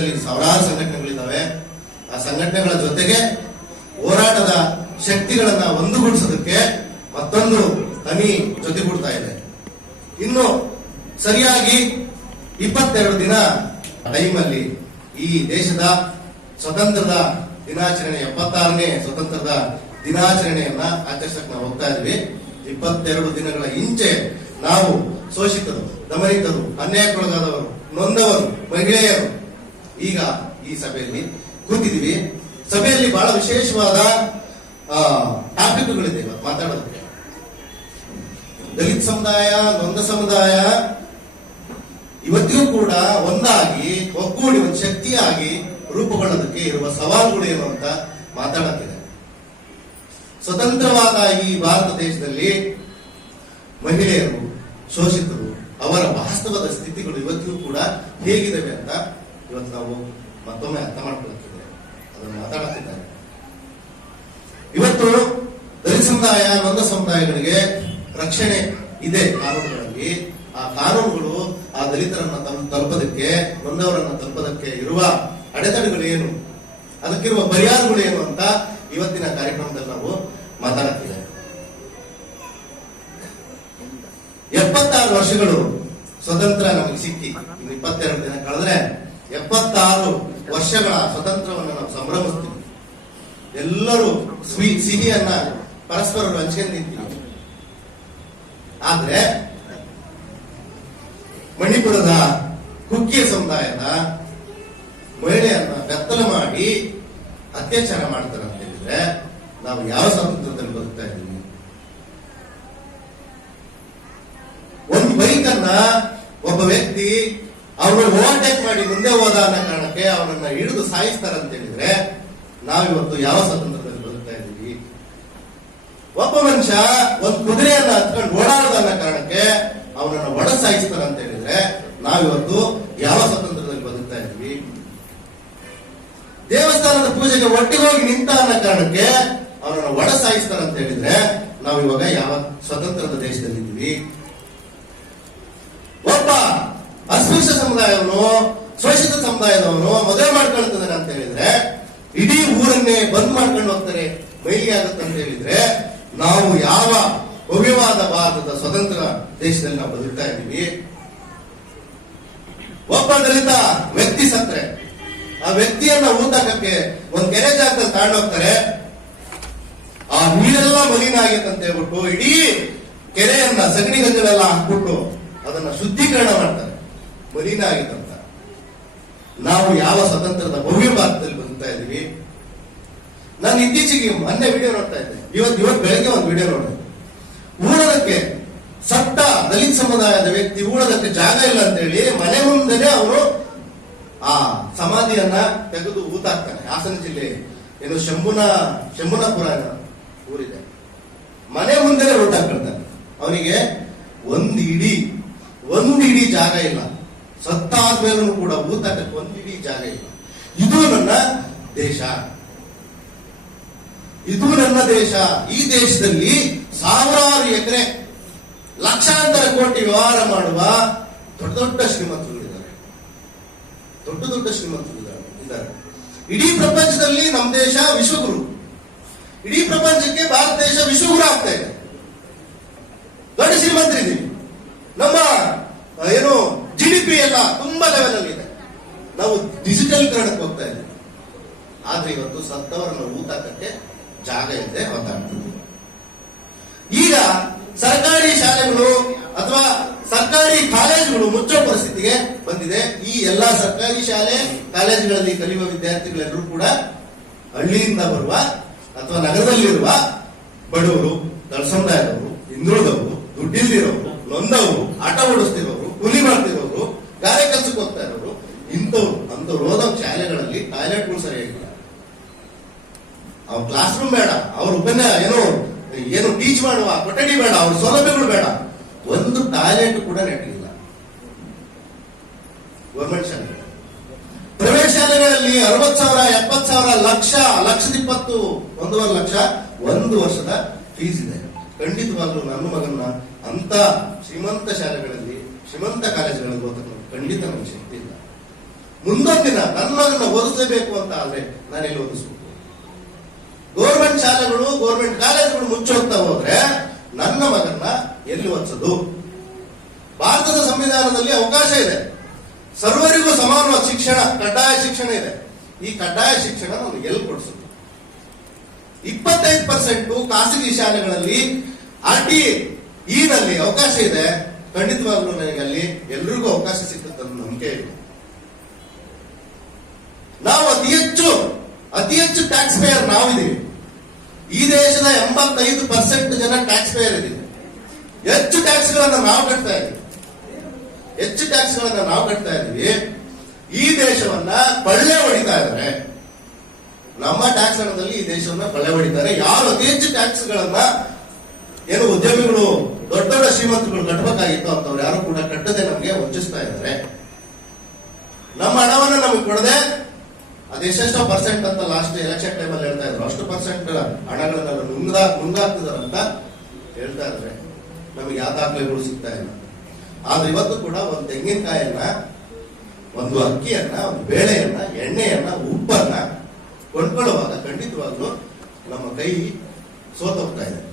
ದೇಶದಲ್ಲಿ ಸಾವಿರಾರು ಸಂಘಟನೆಗಳಿದ್ದಾವೆ. ಆ ಸಂಘಟನೆಗಳ ಜೊತೆಗೆ ಹೋರಾಟದ ಶಕ್ತಿಗಳನ್ನ ಒಂದುಗೂಡಿಸೋದಕ್ಕೆ ಮತ್ತೊಂದು ಹನಿ ಜೊತೆಗೂಡ್ತಾ ಇದೆ. ಇನ್ನು ಸರಿಯಾಗಿ ಇಪ್ಪತ್ತೆರಡು ದಿನ ಟೈಮಲ್ಲಿ ಈ ದೇಶದ ಸ್ವತಂತ್ರದ ದಿನಾಚರಣೆ, ಎಪ್ಪತ್ತಾರನೇ ಸ್ವತಂತ್ರದ ದಿನಾಚರಣೆಯನ್ನ ಆಚರಿಸಕ್ ನಾವು ಹೋಗ್ತಾ ಇದ್ವಿ. ಇಪ್ಪತ್ತೆರಡು ದಿನಗಳ ಹಿಂಚೆ ನಾವು ಶೋಷಿತರು, ದಮನಿತರು, ಅನ್ಯಾಯಕ್ಕೊಳಗಾದವರು, ನೊಂದವರು, ಮಹಿಳೆಯರು ಈಗ ಈ ಸಭೆಯಲ್ಲಿ ಕೂತಿದ್ದೀವಿ. ಸಭೆಯಲ್ಲಿ ಬಹಳ ವಿಶೇಷವಾದ ಟಾಪಿಕ್ಗಳಿದೆ ಮಾತಾಡೋದಕ್ಕೆ. ದಲಿತ ಸಮುದಾಯ ನೊಂದ ಸಮುದಾಯ, ಇವತ್ತಿಗೂ ಕೂಡ ಒಂದಾಗಿ, ಒಗ್ಗೂಡಿ, ಒಂದು ಶಕ್ತಿಯಾಗಿ ರೂಪುಗೊಳ್ಳೋದಕ್ಕೆ ಇರುವ ಸವಾಲುಗಳು ಏನು ಅಂತ ಮಾತಾಡುತ್ತಿದೆ ಸ್ವತಂತ್ರವಾದ ಈ ಭಾರತ ದೇಶದಲ್ಲಿ ಮಹಿಳೆಯರು, ಶೋಷಿತರು, ಅವರ ವಾಸ್ತವದ ಸ್ಥಿತಿಗಳು ಇವತ್ತಿಗೂ ಕೂಡ ಹೇಗಿದ್ದಾವೆ ಅಂತ ಇವತ್ತು ನಾವು ಮತ್ತೊಮ್ಮೆ ಅರ್ಥ ಮಾಡ್ಕೊಳ್ತಿದ್ದೇವೆ. ಅದನ್ನು ಮಾತಾಡುತ್ತಿದ್ದಾರೆ ಇವತ್ತು ದಲಿತ ಸಮುದಾಯ ನೊಂದ ಸಮುದಾಯಗಳಿಗೆ ರಕ್ಷಣೆ ಇದೆ ಕಾನೂನುಗಳಲ್ಲಿ. ಆ ಕಾನೂನುಗಳು ಆ ದಲಿತರನ್ನ ತಲುಪದಕ್ಕೆ ನೊಂದವರನ್ನ ತಲುಪೋದಕ್ಕೆ ಇರುವ ಅಡೆತಡೆಗಳು ಏನು? ಅದಕ್ಕಿರುವ ಪರಿಹಾರಗಳು ಏನು ಅಂತ ಇವತ್ತಿನ ಕಾರ್ಯಕ್ರಮದಲ್ಲಿ ನಾವು ಮಾತಾಡುತ್ತಿದ್ದೇವೆ ಎಪ್ಪತ್ತಾರು ವರ್ಷಗಳು ಸ್ವತಂತ್ರ ನಮಗೆ ಸಿಕ್ಕಿ. ಇಪ್ಪತ್ತೆರಡು ದಿನ ಕಳೆದ್ರೆ ಎಪ್ಪತ್ತಾರು ವರ್ಷಗಳ ಸ್ವತಂತ್ರವನ್ನು ನಾವು ಸಂಭ್ರಮಿಸ್ತೀವಿ. ಎಲ್ಲರೂ ಸಿಹಿಯನ್ನ ಪರಸ್ಪರ ಹಂಚ್ಕೊಂಡಿದ್ದೀವಿ ಆದ್ರೆ, ಮಣಿಪುರದ ಕುಕ್ಕಿಯ ಸಮುದಾಯದ ಮಹಿಳೆಯನ್ನ ಬೆತ್ತಲ ಮಾಡಿ ಅತ್ಯಾಚಾರ ಮಾಡ್ತಾರೆ ಅಂತ ಹೇಳಿದ್ರೆ ನಾವು ಯಾವ ಸ್ವಾತಂತ್ರ್ಯದಲ್ಲಿ ಬರುತ್ತಾ ಇದ್ದೀವಿ? ಒಂದು ಬೈಕನ್ನ ಒಬ್ಬ ವ್ಯಕ್ತಿ ಅವನು ಓವರ್ಟೇಕ್ ಮಾಡಿ ಮುಂದೆ ಹೋದ ಅನ್ನೋ ಕಾರಣಕ್ಕೆ ಅವರನ್ನ ಹಿಡಿದು ಸಾಯಿಸ್ತಾರೆ ಅಂತ ಹೇಳಿದ್ರೆ ನಾವಿವತ್ತು ಯಾವ ಸ್ವತಂತ್ರದಲ್ಲಿ ಬದುಕ್ತಾ ಇದ್ದೀವಿ? ಒಬ್ಬ ಮನುಷ್ಯ ಒಂದು ಕುದುರೆಯನ್ನ ಹತ್ಕೊಂಡು ಓಡಾಡದ ಕಾರಣಕ್ಕೆ ಅವನನ್ನ ಒಡ ಸಾಯಿಸ್ತಾರೆ ಅಂತ ಹೇಳಿದ್ರೆ ನಾವಿವತ್ತು ಯಾವ ಸ್ವತಂತ್ರದಲ್ಲಿ ಬದುಕ್ತಾ ಇದ್ದೀವಿ? ದೇವಸ್ಥಾನದ ಪೂಜೆಗೆ ಒಟ್ಟಿಗೆ ಹೋಗಿ ನಿಂತ ಅನ್ನೋ ಕಾರಣಕ್ಕೆ ಅವನನ್ನ ಒಡ ಸಾಯಿಸ್ತಾರೆ ಅಂತ ಹೇಳಿದ್ರೆ ನಾವು ಇವಾಗ ಯಾವ ಸ್ವತಂತ್ರದ ದೇಶದಲ್ಲಿ ಇದ್ದೀವಿ ಒಬ್ಬ ಅಸ್ಪೃಶ್ಯ ಸಮುದಾಯವನ್ನು ಶೋಷಿತ ಸಮುದಾಯದವನು ಮದುವೆ ಮಾಡ್ಕೊಳ್ತಿದ್ದಾನೆ ಅಂತ ಹೇಳಿದ್ರೆ, ಇಡೀ ಊರನ್ನೇ ಬಂದ್ ಮಾಡ್ಕೊಂಡು ಹೋಗ್ತಾರೆ ಮೈಲಿಗೆ ಆಗುತ್ತೆ ಅಂತ ಹೇಳಿದ್ರೆ, ನಾವು ಯಾವ ಭವ್ಯವಾದ ಭಾರತದ ಸ್ವತಂತ್ರ ದೇಶದಲ್ಲಿ ನಾವು ಬದುಕ್ತಾ ಇದ್ದೀವಿ? ಒಬ್ಬ ದಲಿತ ವ್ಯಕ್ತಿ ಸತ್ರೆ ಆ ವ್ಯಕ್ತಿಯನ್ನ ಊತಕಕ್ಕೆ ಒಂದ್ ಕೆರೆ ಜಾಗದಲ್ಲಿ ತಾಂಡೋಗ್ತಾರೆ ಆ ನೀರೆಲ್ಲ ಮಲಿನ ಆಗಿತ್ತು ಅಂತ ಹೇಳ್ಬಿಟ್ಟು ಇಡೀ ಕೆರೆಯನ್ನ, ಸಗಣಿ ಗಂಜಲೆಲ್ಲ ಹಾಕ್ಬಿಟ್ಟು ಅದನ್ನ ಶುದ್ಧೀಕರಣ ಮಾಡ್ತಾರೆ. ಮಲಿನ ಆಗಿದಂತ ನಾವು ಯಾವ ಸ್ವತಂತ್ರದ ಭವ್ಯ ಭಾರತದಲ್ಲಿ ಬದುಕ್ತಾ ಇದ್ದೀವಿ? ನಾನು ಇತ್ತೀಚೆಗೆ ಮೊನ್ನೆ ವಿಡಿಯೋ ನೋಡ್ತಾ ಇದ್ದೆ. ಇವತ್ತು ಇವತ್ತು ಬೆಳಗ್ಗೆ ಒಂದು ವಿಡಿಯೋ ನೋಡಿದೆ. ಊಳದಕ್ಕೆ ಸತ್ತ ದಲಿತ ಸಮುದಾಯದ ವ್ಯಕ್ತಿ ಊಳದಕ್ಕೆ ಜಾಗ ಇಲ್ಲ ಅಂತ ಹೇಳಿ ಮನೆ ಮುಂದೆ ಅವರು ಆ ಸಮಾಧಿಯನ್ನ ತೆಗೆದು ಊತಾಕ್ತಾನೆ ಹಾಸನ ಜಿಲ್ಲೆ, ಏನು ಶಂಭುನ ಶಂಭುನಾಪುರ ಊರಿದೆ. ಮನೆ ಮುಂದೆನೆ ಊಟಾಕ್ಕೊಳ್ತಾನೆ ಅವನಿಗೆ ಒಂದು ಇಡೀ ಒಂದು ಇಡೀ ಜಾಗ ಇಲ್ಲ. ಸತ್ತಾದ್ಮೇಲೂ ಕೂಡ ಊತಾಕಕ್ಕೆ ಒಂದು ಇಡೀ ಜಾಗ ಇಲ್ಲ. ಇದು ನನ್ನ ದೇಶ. ಇದು ನನ್ನ ದೇಶ. ಈ ದೇಶದಲ್ಲಿ ಸಾವಿರಾರು ಎಕರೆ, ಲಕ್ಷಾಂತರ ಕೋಟಿ ವ್ಯವಹಾರ ಮಾಡುವ ದೊಡ್ಡ ದೊಡ್ಡ ಶ್ರೀಮಂತರಿದ್ದಾರೆ ದೊಡ್ಡ ದೊಡ್ಡ ಶ್ರೀಮಂತರುಗಳಿದ್ದಾರೆ. ಇದ್ದಾರೆ. ಇಡೀ ಪ್ರಪಂಚದಲ್ಲಿ ನಮ್ಮ ದೇಶ ವಿಶ್ವಗುರು. ಇಡೀ ಪ್ರಪಂಚಕ್ಕೆ ಭಾರತ ದೇಶ ವಿಶ್ವಗುರು ಆಗ್ತಾ ಇದೆ. ದೊಡ್ಡ ಶ್ರೀಮಂತರಿದ್ದೀವಿ ನಮ್ಮ ಆ, ಏನು ಎಲ್ಲ ತುಂಬಾ ಲೆವೆಲ್ ಅಲ್ಲಿ ಇದೆ. ನಾವು ಡಿಜಿಟಲ್ ಕರಣಕ್ಕೆ ಹೋಗ್ತಾ ಇದ್ದೀವಿ. ಆದ್ರೆ ಇವತ್ತು ಸತ್ತವರನ್ನು ಊತಾಕಕ್ಕೆ ಜಾಗ ಇಲ್ಲದೆ ಒತ್ತಾಡ್ತಿದ್ವಿ ಈಗ ಸರ್ಕಾರಿ ಶಾಲೆಗಳು ಅಥವಾ ಸರ್ಕಾರಿ ಕಾಲೇಜುಗಳು ಮುಚ್ಚೋ ಪರಿಸ್ಥಿತಿಗೆ ಬಂದಿದೆ. ಈ ಎಲ್ಲಾ ಸರ್ಕಾರಿ ಶಾಲೆ ಕಾಲೇಜುಗಳಲ್ಲಿ ಕಲಿಯುವ ವಿದ್ಯಾರ್ಥಿಗಳೆಲ್ಲರೂ ಕೂಡ ಹಳ್ಳಿಯಿಂದ ಬರುವ ಅಥವಾ ನಗರದಲ್ಲಿರುವ ಬಡವರು ದಳ ಅವ್ರ ಕ್ಲಾಸ್ ರೂಮ್ ಬೇಡ. ಅವ್ರ ಉಪನ್ಯ ಏನು ಏನು ಟೀಚ್ ಮಾಡುವ, ಕೊಠಡಿ ಬೇಡ, ಅವ್ರ ಸೌಲಭ್ಯಗಳು ಬೇಡ. ಒಂದು ಟಾಯ್ಲೆಟ್ ಕೂಡ ನೆಟ್ಟಿಲ್ಲ. ಗೌರ್ಮೆಂಟ್ ಶಾಲೆ ಪ್ರೈವೇಟ್ ಶಾಲೆಗಳಲ್ಲಿ ಅರವತ್ ಸಾವಿರ ಎಪ್ಪತ್ ಸಾವಿರ, ಲಕ್ಷ, ಲಕ್ಷದ ಇಪ್ಪತ್ತು, ಒಂದೂವರೆ ಲಕ್ಷ ಒಂದು ವರ್ಷದ ಫೀಸ್ ಇದೆ. ಖಂಡಿತವಾಗ್ಲೂ ನನ್ನ ಮಗನ ಅಂತ ಶ್ರೀಮಂತ ಶಾಲೆಗಳಲ್ಲಿ, ಶ್ರೀಮಂತ ಕಾಲೇಜುಗಳಲ್ಲಿ ಓದಕ್ಕೆ ಖಂಡಿತ ನಮ್ಗೆ ಶಕ್ತಿ ಇಲ್ಲ. ಮುಂದೊಂದಿನ ನನ್ನ ಮಗನ ಓದಿಸಬೇಕು ಅಂತ ಆದ್ರೆ ನಾನು ಎಲ್ಲಿ ಓದಿಸ್ಬೇಕು ಗೌರ್ಮೆಂಟ್ ಶಾಲೆಗಳು, ಗೌರ್ಮೆಂಟ್ ಕಾಲೇಜುಗಳು ಮುಚ್ಚೋಗ್ತಾ ಹೋದ್ರೆ ನನ್ನ ಮಗನ್ನ ಎಲ್ಲಿ ಓದಿಸೋದು? ಭಾರತದ ಸಂವಿಧಾನದಲ್ಲಿ ಅವಕಾಶ ಇದೆ. ಸರ್ವರಿಗೂ ಸಮಾನವಾದ ಶಿಕ್ಷಣ, ಕಡ್ಡಾಯ ಶಿಕ್ಷಣ ಇದೆ. ಈ ಕಡ್ಡಾಯ ಶಿಕ್ಷಣ ನಮ್ಗೆ ಎಲ್ಲಿ ಕೊಡಿಸುತ್ತೆ ಇಪ್ಪತ್ತೈದು ಪರ್ಸೆಂಟ್ ಖಾಸಗಿ ಶಾಲೆಗಳಲ್ಲಿ ಆರ್ ಟಿ ನಲ್ಲಿ ಅವಕಾಶ ಇದೆ. ಖಂಡಿತವಾಗ್ಲೂ ನನಗೆ ಅಲ್ಲಿ ಎಲ್ರಿಗೂ ಅವಕಾಶ ಅನ್ನೋ ನಂಬಿಕೆ ಇದೆ. ನಾವು ಅತಿ ಹೆಚ್ಚು ಅತಿ ಹೆಚ್ಚು ಟ್ಯಾಕ್ಸ್ ಪೇಯರ್ ಈ ದೇಶದ ಎಂಬತ್ತೈದು ಪರ್ಸೆಂಟ್ ಜನ ಟ್ಯಾಕ್ಸ್ ಪೇಯರ್ ಇದ್ದೀವಿ ಹೆಚ್ಚು ಟ್ಯಾಕ್ಸ್ ಗಳನ್ನ ನಾವು ಕಟ್ತಾ ಇದ್ದೀವಿ. ಹೆಚ್ಚು ಟ್ಯಾಕ್ಸ್ ಗಳನ್ನ ನಾವು ಕಟ್ತಾ ಇದ್ದೀವಿ. ಈ ದೇಶವನ್ನ ಪಳ್ಳೆ ಹೊಡಿತಾ ಇದ್ದಾರೆ. ನಮ್ಮ ಟ್ಯಾಕ್ಸ್ ಹಣದಲ್ಲಿ ಈ ದೇಶವನ್ನ ಪಳ್ಳೆ ಹೊಡಿತಾರೆ ಯಾರು ಅತಿ ಹೆಚ್ಚು ಟ್ಯಾಕ್ಸ್ ಗಳನ್ನ ಏನು ಉದ್ಯಮಿಗಳು, ದೊಡ್ಡ ದೊಡ್ಡ ಶ್ರೀಮಂತಗಳು ಕಟ್ಟಬೇಕಾಗಿತ್ತು ಅಂತವ್ರು ಯಾರು ಕೂಡ ಕಟ್ಟದೆ ನಮಗೆ ವಂಚಿಸ್ತಾ ಇದ್ದಾರೆ. ನಮ್ಮ ಹಣವನ್ನ ನಮಗೆ ಕೊಡದೆ ಅದೆಷ್ಟೆಷ್ಟೋ ಪರ್ಸೆಂಟ್ ಅಂತ ಲಾಸ್ಟ್ ಎಲೆಕ್ಷನ್ ಟೈಮಲ್ಲಿ ಹೇಳ್ತಾ ಇದ್ರು. ಅಷ್ಟು ಪರ್ಸೆಂಟ್ ಹಣಗಳನ್ನ ನುಂಗಾ ನುಂಗಾಗ್ತಿದಾರಂತ ಹೇಳ್ತಾ ಇದ್ದಾರೆ ನಮಗೆ ಯಾವ ದಾಖಲೆಗಳು ಸಿಗ್ತಾ ಇಲ್ಲ. ಆದ್ರೆ ಇವತ್ತು ಕೂಡ ಒಂದು ತೆಂಗಿನಕಾಯನ್ನ, ಒಂದು ಅಕ್ಕಿಯನ್ನ, ಒಂದು ಬೇಳೆಯನ್ನ, ಎಣ್ಣೆಯನ್ನ, ಉಪ್ಪನ್ನ ಕೊಂಡ್ಕೊಳ್ಳುವಾಗ ಖಂಡಿತವಾಗ್ಲೂ ನಮ್ಮ ಕೈ ಸೋತೋಗ್ತಾ ಇದೆ.